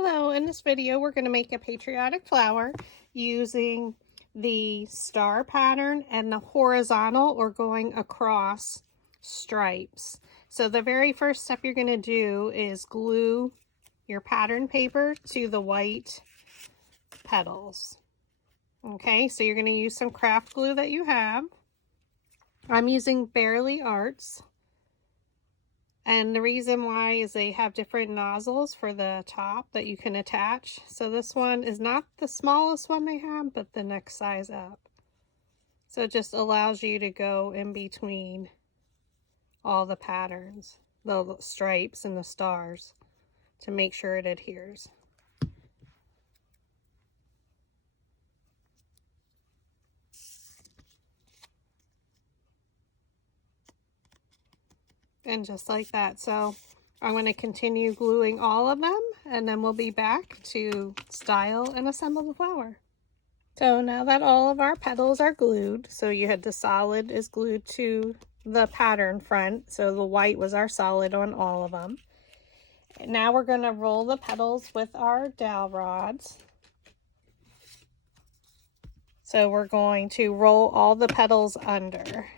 Hello, in this video we're going to make a patriotic flower using the star pattern and the horizontal or going across stripes. So the very first step you're going to do is glue your pattern paper to the white petals. Okay, so you're going to use some craft glue that you have. I'm using Barely Arts. And the reason why is they have different nozzles for the top that you can attach. So this one is not the smallest one they have, but the next size up. So it just allows you to go in between all the patterns, the stripes and the stars, to make sure it adheres. And just like that. So I'm going to continue gluing all of them, and then we'll be back to style and assemble the flower. So now that all of our petals are glued, so you had the solid is glued to the pattern front, so the white was our solid on all of them. And now we're going to roll the petals with our dowel rods. So we're going to roll all the petals under.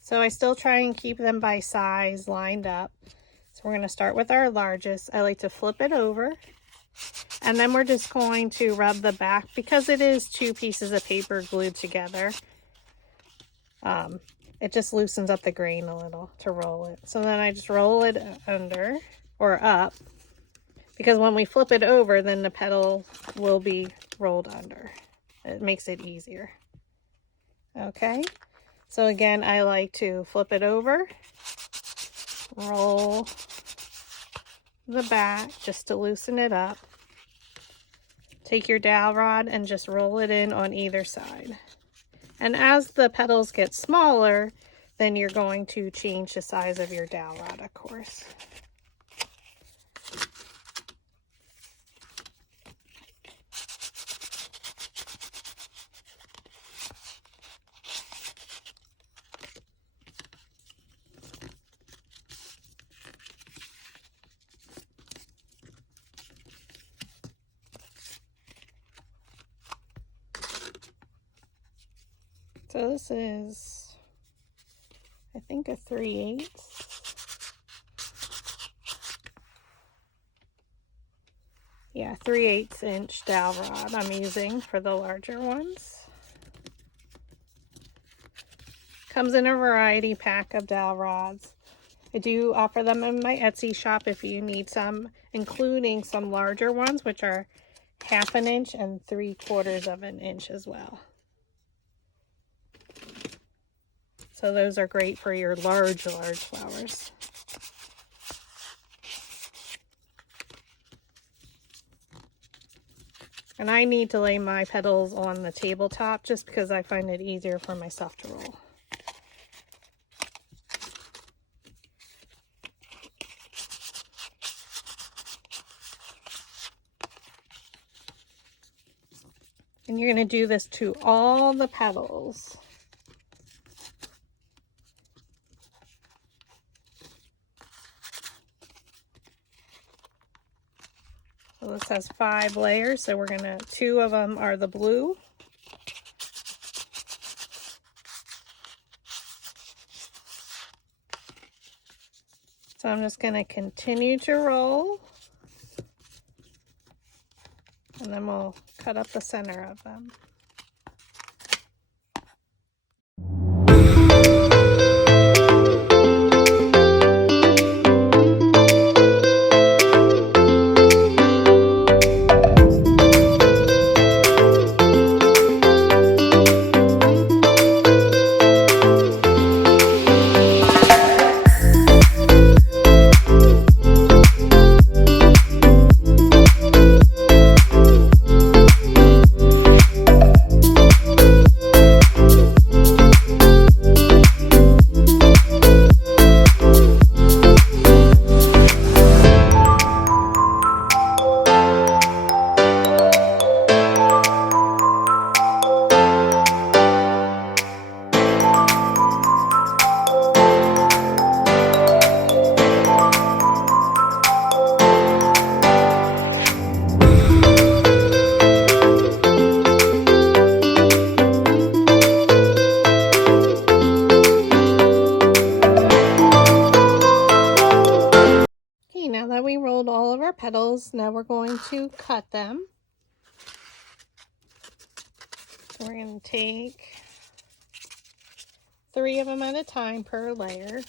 So I still try and keep them by size lined up. So we're going to start with our largest. I like to flip it over. And then we're just going to rub the back, because it is two pieces of paper glued together. It just loosens up the grain a little to roll it. So then I just roll it under or up, because when we flip it over, then the petal will be rolled under. It makes it easier. Okay. So again, I like to flip it over, roll the back just to loosen it up. Take your dowel rod and just roll it in on either side. And as the petals get smaller, then you're going to change the size of your dowel rod, of course. So this is, I think, a 3/8. Yeah, 3/8 inch dowel rod I'm using for the larger ones. Comes in a variety pack of dowel rods. I do offer them in my Etsy shop if you need some, including some larger ones, which are 1/2 inch and 3/4 inch as well. So those are great for your large flowers. And I need to lay my petals on the tabletop just because I find it easier for myself to roll. And you're going to do this to all the petals. So this has 5 layers, so we're gonna, 2 of them are the blue. So I'm just gonna continue to roll, and then we'll cut up the center of them. all of our petals. Now we're going to cut them. We're going to take 3 of them at a time per layer.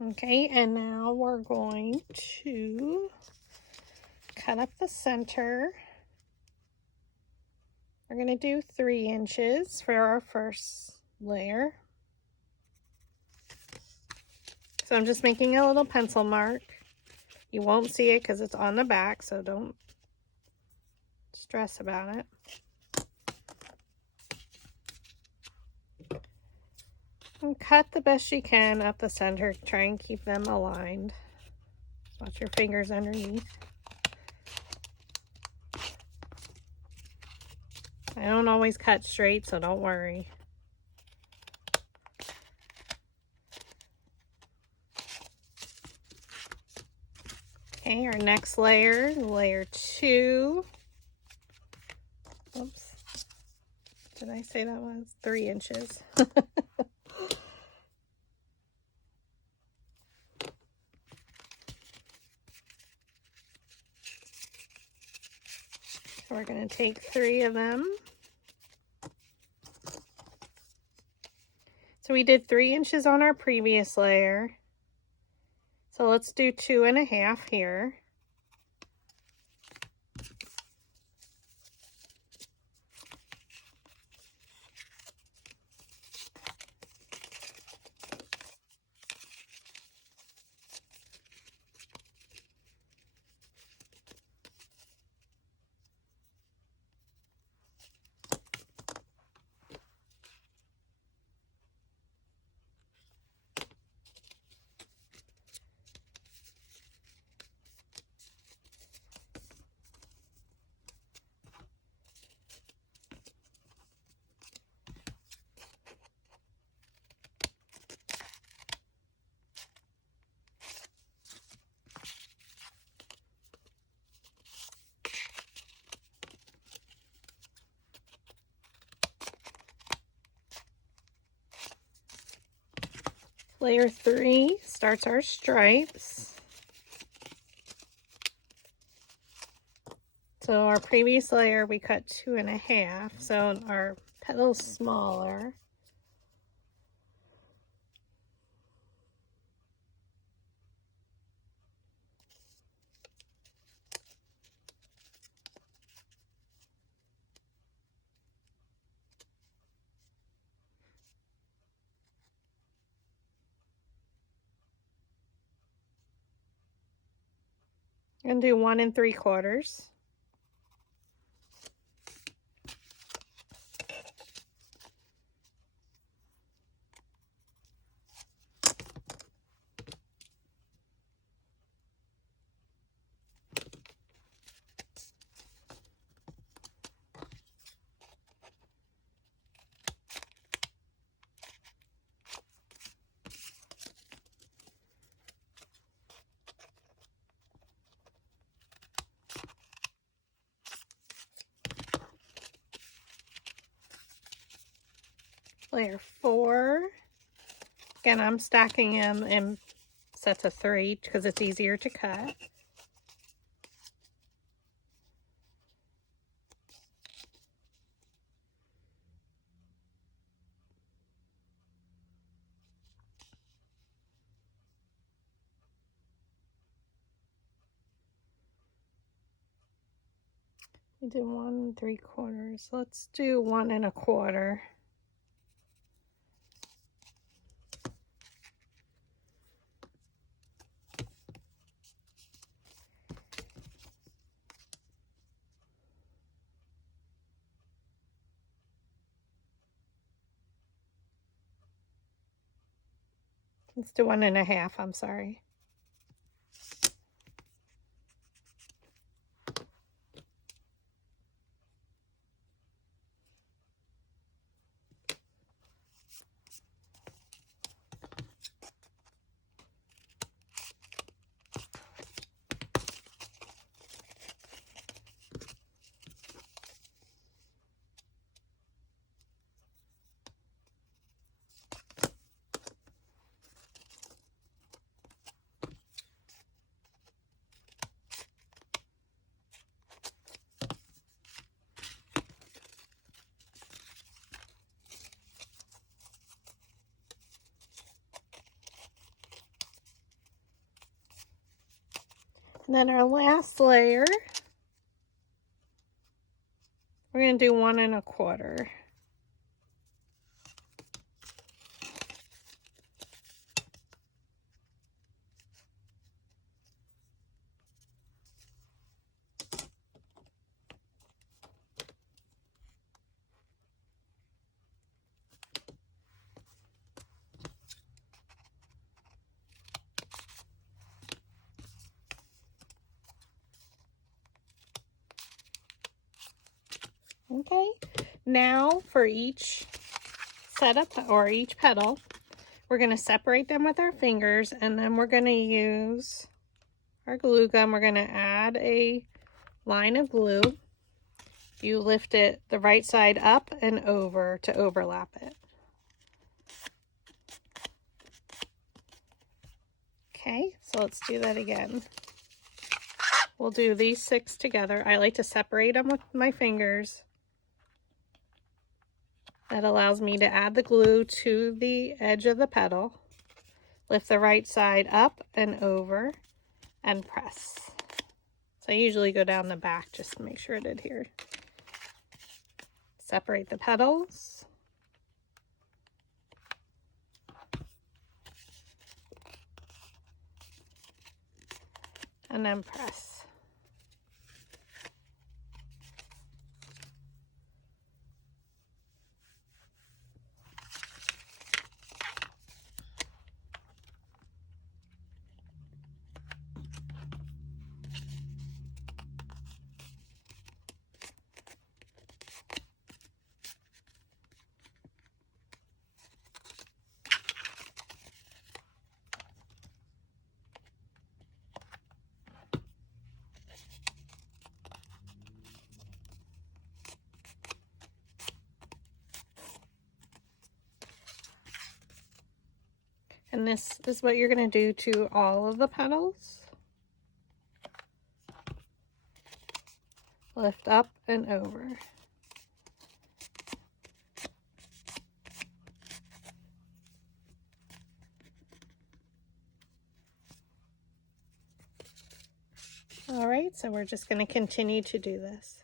Okay, and now we're going to cut up the center. We're going to do 3 inches for our first layer. So I'm just making a little pencil mark. You won't see it because it's on the back, so don't stress about it. And cut the best you can up the center. Try and keep them aligned. Watch your fingers underneath. I don't always cut straight, so don't worry. Okay, our next layer, layer 2. Oops. Did I say that was 3 inches? So we're going to take 3 of them. So we did 3 inches on our previous layer. So let's do 2.5 here. Layer 3 starts our stripes. So our previous layer we cut 2.5, so our petal's smaller. And do 1 3/4. Layer 4. Again, I'm stacking them in sets of 3 because it's easier to cut. We did 1 3/4. Let's do 1 1/4. Let's do 1.5, I'm sorry. And then our last layer, we're going to do 1 1/4. Okay, now for each setup or each petal, we're going to separate them with our fingers, and then we're going to use our glue gun. We're going to add a line of glue. You lift it the right side up and over to overlap it. Okay, so let's do that again. We'll do these 6 together. I like to separate them with my fingers. That allows me to add the glue to the edge of the petal. Lift the right side up and over and press. So I usually go down the back just to make sure it adheres. Separate the petals. And then press. And this is what you're going to do to all of the petals. Lift up and over. All right, so we're just going to continue to do this.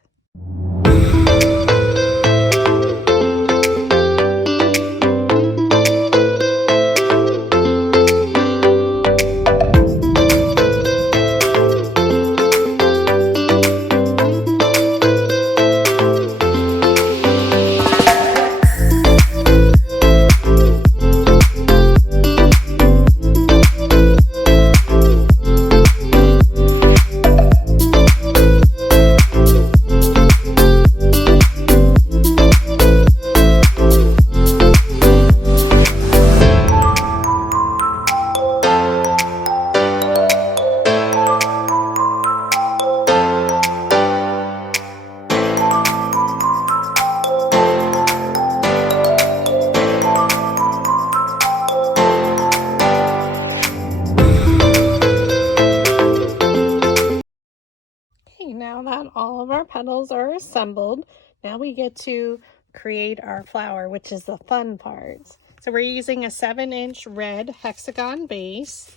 Now that all of our petals are assembled, now we get to create our flower, which is the fun part. So we're using a 7-inch red hexagon base.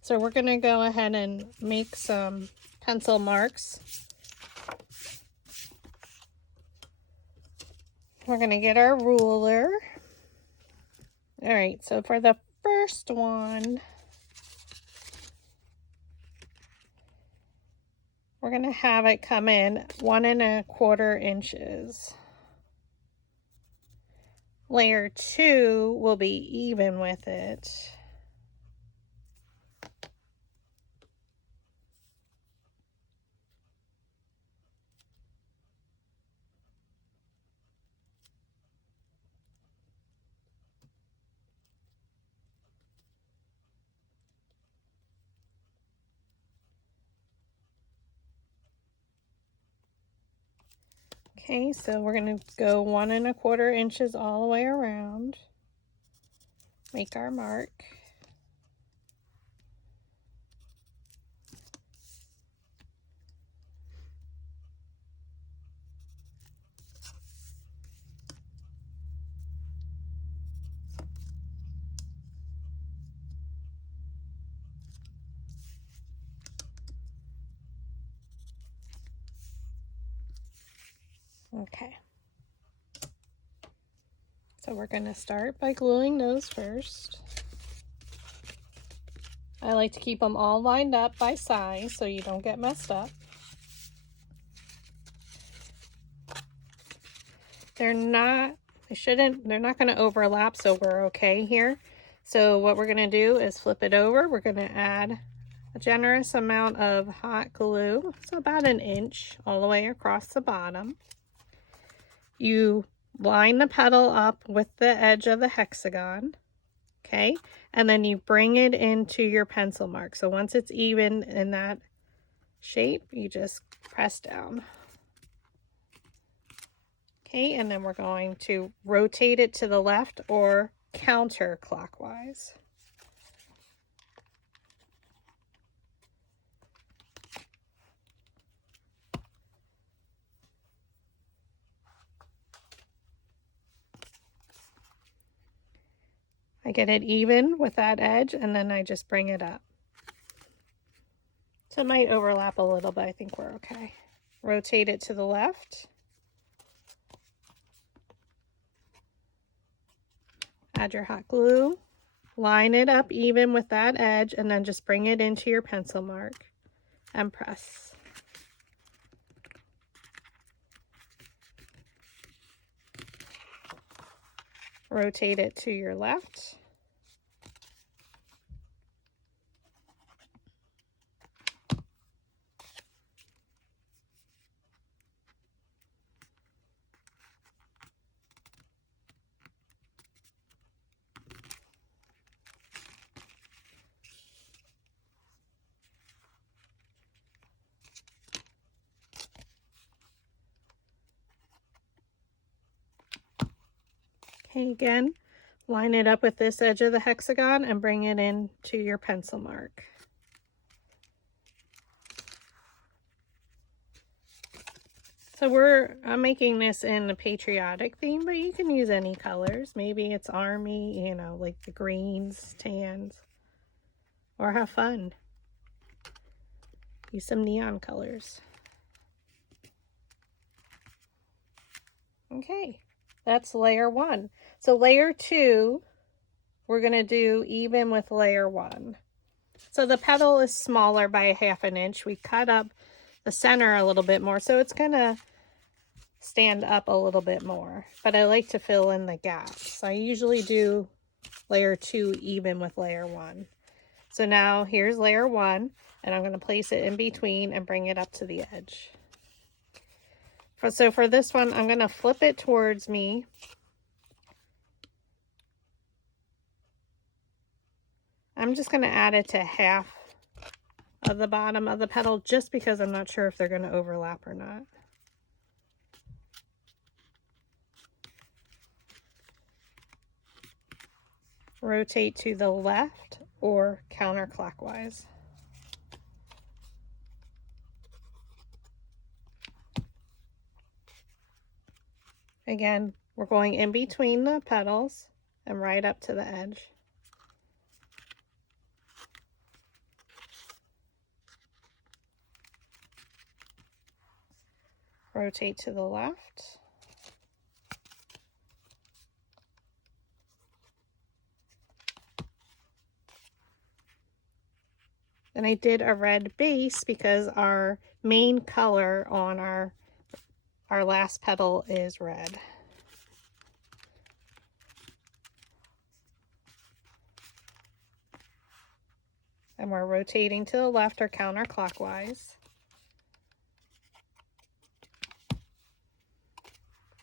So we're going to go ahead and make some pencil marks. We're going to get our ruler. All right, so for the first one, we're going to have it come in 1 1/4 inches. Layer 2 will be even with it. Okay, so we're going to go 1 1/4 inches all the way around. Make our mark. Okay. So we're going to start by gluing those first. I like to keep them all lined up by size so you don't get messed up. They're not going to overlap, so we're okay here. So what we're going to do is flip it over. We're going to add a generous amount of hot glue, so about 1 inch all the way across the bottom. You line the petal up with the edge of the hexagon, okay? And then you bring it into your pencil mark. So once it's even in that shape, you just press down. Okay, and then we're going to rotate it to the left or counterclockwise. I get it even with that edge, and then I just bring it up. So it might overlap a little, but I think we're okay. Rotate it to the left. Add your hot glue. Line it up even with that edge, and then just bring it into your pencil mark and press. Rotate it to your left. Okay, again, line it up with this edge of the hexagon and bring it into your pencil mark. So I'm making this in a patriotic theme, but you can use any colors. Maybe it's army, you know, like the greens, tans, or have fun. Use some neon colors. Okay, that's layer 1. So layer 2, we're going to do even with layer 1. So the petal is smaller by 1/2 inch. We cut up the center a little bit more, so it's going to stand up a little bit more. But I like to fill in the gaps. I usually do layer 2 even with layer 1. So now here's layer 1, and I'm going to place it in between and bring it up to the edge. So for this one, I'm going to flip it towards me. I'm just going to add it to 1/2 of the bottom of the petal just because I'm not sure if they're going to overlap or not. Rotate to the left or counterclockwise. Again, we're going in between the petals and right up to the edge. Rotate to the left. And I did a red base because our main color on our last petal is red. And we're rotating to the left or counterclockwise.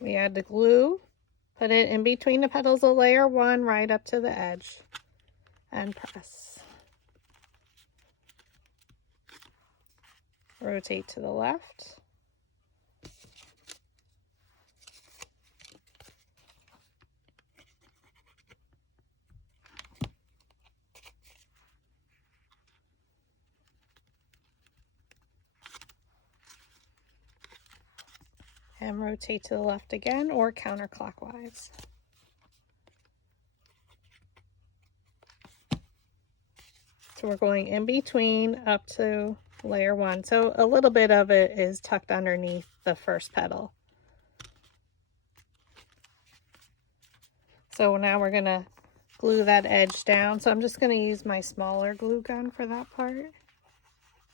We add the glue, put it in between the petals of layer 1 right up to the edge, and press. Rotate to the left. And rotate to the left again or counterclockwise. So we're going in between up to layer 1. So a little bit of it is tucked underneath the first petal. So now we're going to glue that edge down. So I'm just going to use my smaller glue gun for that part.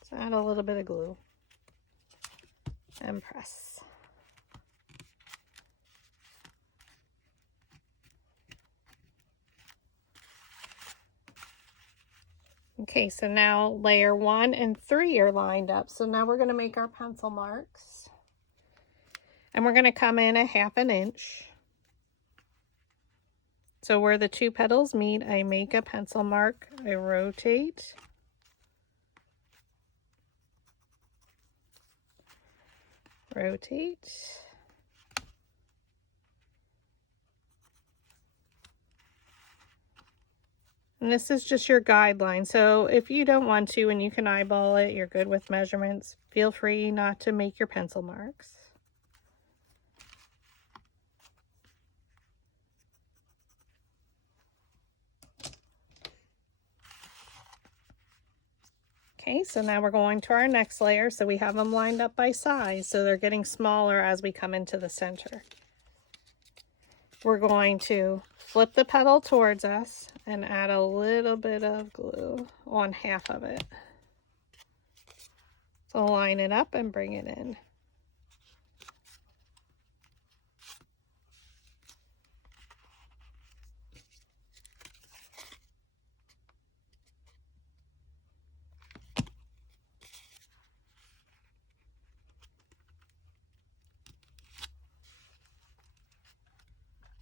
So add a little bit of glue and press. Okay, so now layer 1 and 3 are lined up. So now we're going to make our pencil marks. And we're going to come in 1/2 inch. So where the 2 petals meet, I make a pencil mark, I rotate, rotate, and this is just your guideline. So if you don't want to and you can eyeball it, you're good with measurements, feel free not to make your pencil marks. Okay, so now we're going to our next layer. So we have them lined up by size, so they're getting smaller as we come into the center. We're going to flip the petal towards us and add a little bit of glue on half of it. So line it up and bring it in.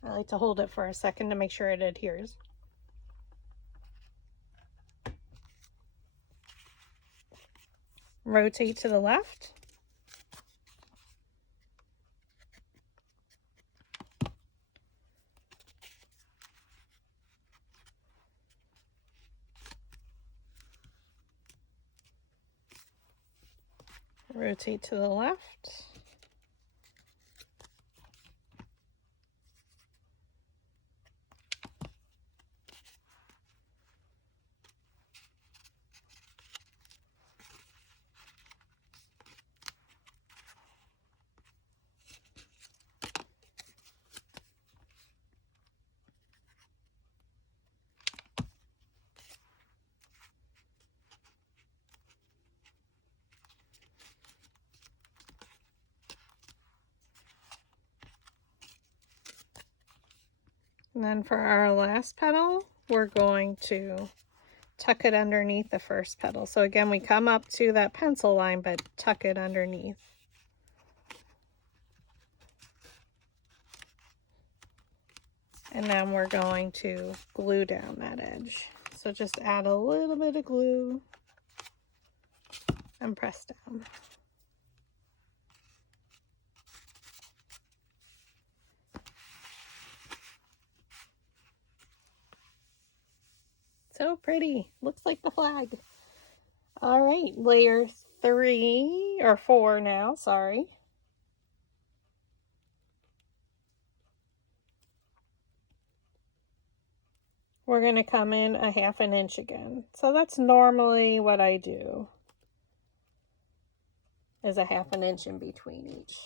I like to hold it for a second to make sure it adheres. Rotate to the left. Rotate to the left. And then for our last petal, we're going to tuck it underneath the first petal. So again, we come up to that pencil line, but tuck it underneath. And then we're going to glue down that edge. So just add a little bit of glue and press down. So pretty. Looks like the flag. All right, layer 3 or 4 now, sorry. We're going to come in 1/2 inch again. So that's normally what I do, is 1/2 inch in between each.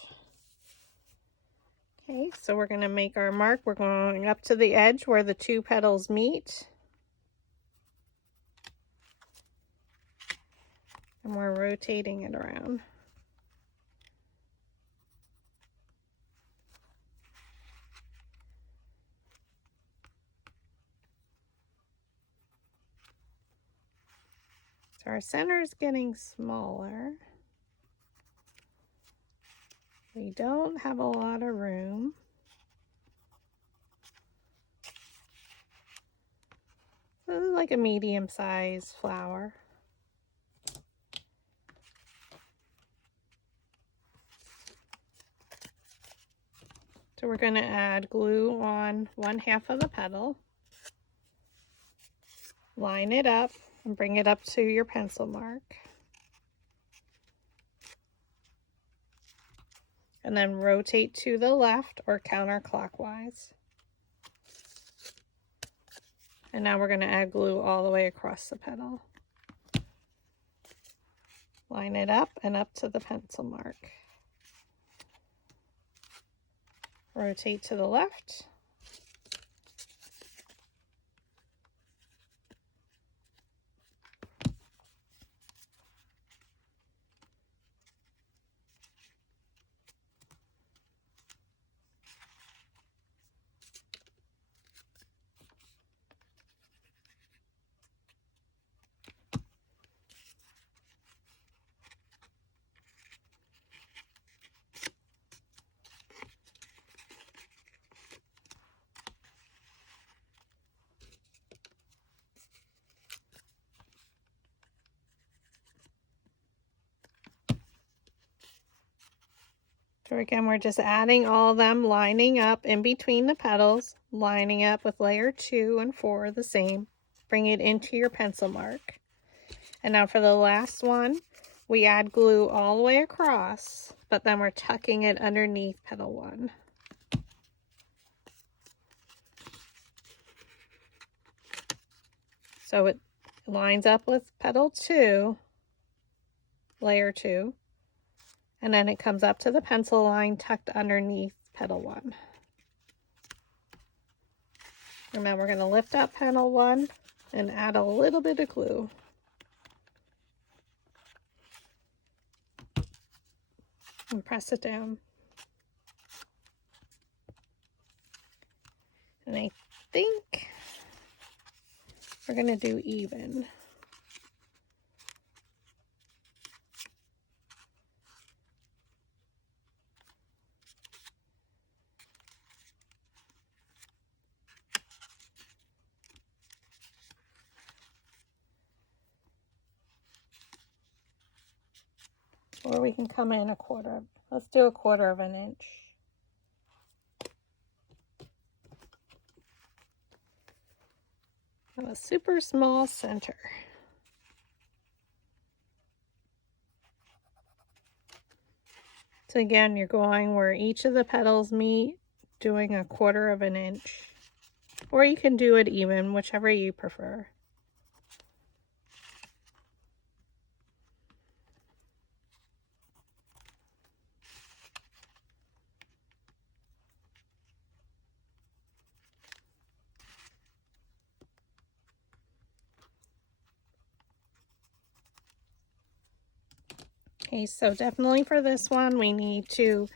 Okay, so we're going to make our mark. We're going up to the edge where the 2 petals meet. And we're rotating it around. So our center is getting smaller. We don't have a lot of room. This is like a medium-sized flower. So we're going to add glue on 1/2 of the petal. Line it up and bring it up to your pencil mark. And then rotate to the left or counterclockwise. And now we're going to add glue all the way across the petal. Line it up and up to the pencil mark. Rotate to the left. So again, we're just adding all of them, lining up in between the petals, lining up with layer 2 and 4 the same. Bring it into your pencil mark. And now for the last one, we add glue all the way across, but then we're tucking it underneath petal 1. So it lines up with petal 2, layer 2, and then it comes up to the pencil line tucked underneath petal 1. Remember, we're going to lift up petal 1 and add a little bit of glue. And press it down. And I think we're going to do even. Or we can come in let's do a 1/4 of an inch. And a super small center. So again, you're going where each of the petals meet, doing a 1/4 of an inch. Or you can do it even, whichever you prefer. Okay, so definitely for this one, we need to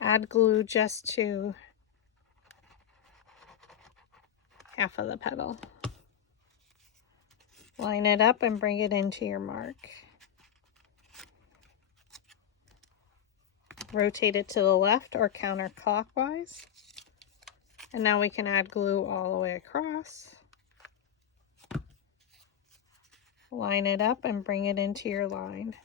add glue just to half of the petal. Line it up and bring it into your mark. Rotate it to the left or counterclockwise. And now we can add glue all the way across. Line it up and bring it into your line.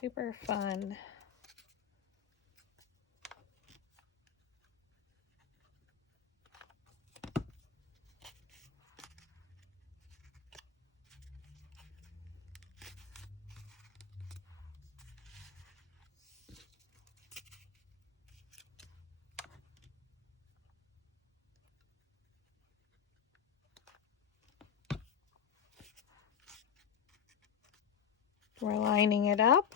Super fun. We're lining it up.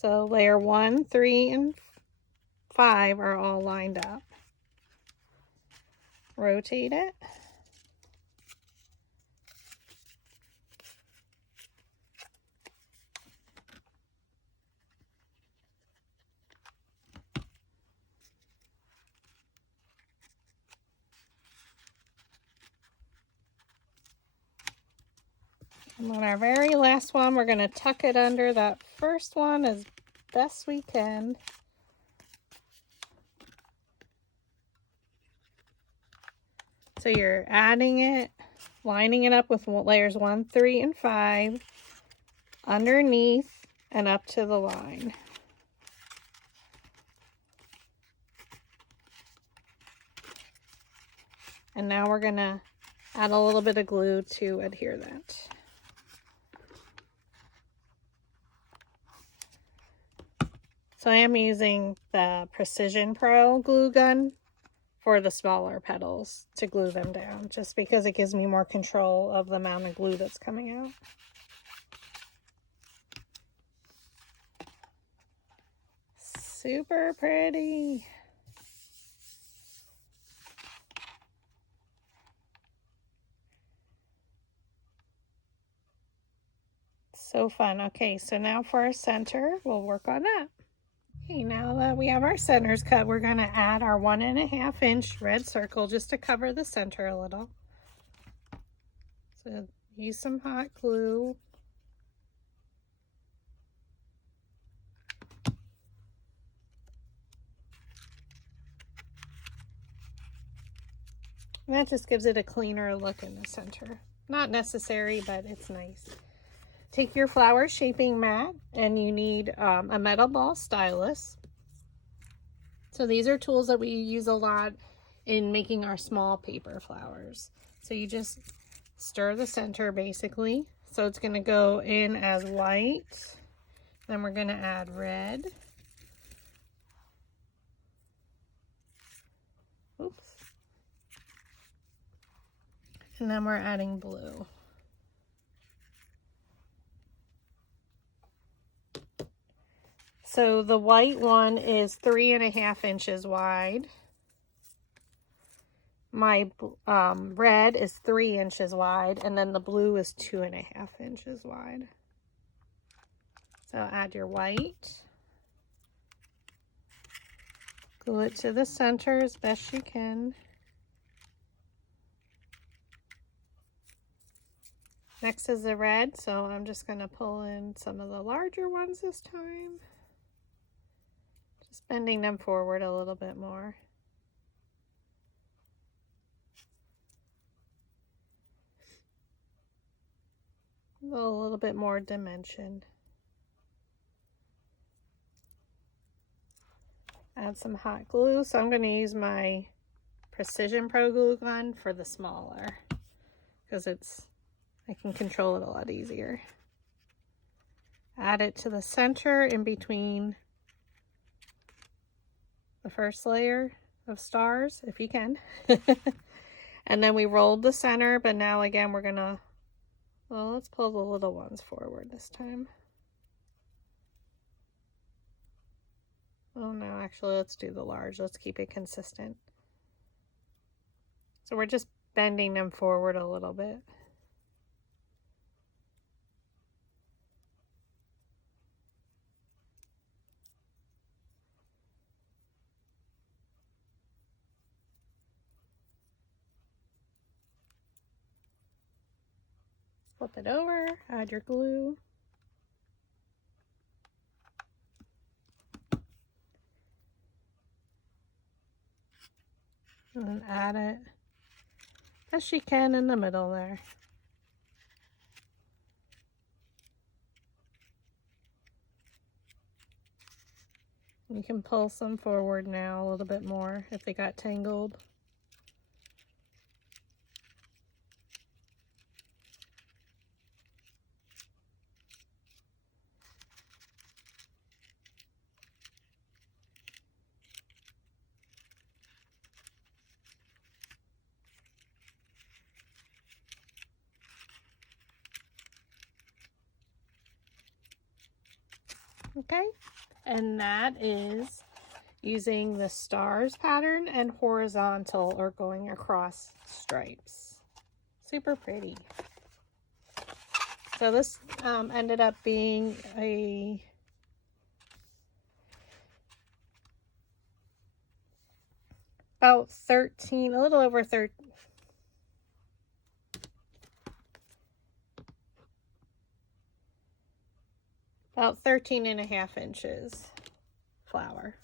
So layer 1, 3, and 5 are all lined up. Rotate it. And on our very last one, we're going to tuck it under that first one as best we can. So you're adding it, lining it up with layers 1, 3, and 5, underneath and up to the line. And now we're going to add a little bit of glue to adhere that. So I am using the Precision Pro glue gun for the smaller petals to glue them down, just because it gives me more control of the amount of glue that's coming out. Super pretty. So fun. Okay, so now for our center, we'll work on that. Okay, now that we have our centers cut, we're going to add our 1.5 inch red circle just to cover the center a little. So use some hot glue. And that just gives it a cleaner look in the center. Not necessary, but it's nice. Take your flower shaping mat, and you need a metal ball stylus. So these are tools that we use a lot in making our small paper flowers. So you just stir the center basically. So it's going to go in as white. Then we're going to add red. Oops. And then we're adding blue. So the white one is 3.5 inches wide. My red is 3 inches wide, and then the blue is 2.5 inches wide. So add your white. Glue it to the center as best you can. Next is the red, so I'm just going to pull in some of the larger ones this time. Just bending them forward a little bit more. A little bit more dimension. Add some hot glue. So I'm going to use my Precision Pro Glue gun for the smaller, because I can control it a lot easier. Add it to the center in between the first layer of stars, if you can. And then we rolled the center, but now again we're gonna, well, let's pull the little ones forward this time. Oh no, actually let's do the large. Let's keep it consistent. So we're just bending them forward a little bit. Flip it over, add your glue. And then add it as you can in the middle there. You can pull some forward now a little bit more if they got tangled. Okay, and that is using the stars pattern and horizontal or going across stripes. Super pretty. So this ended up being about 13, a little over 13. About 13.5 inches flower.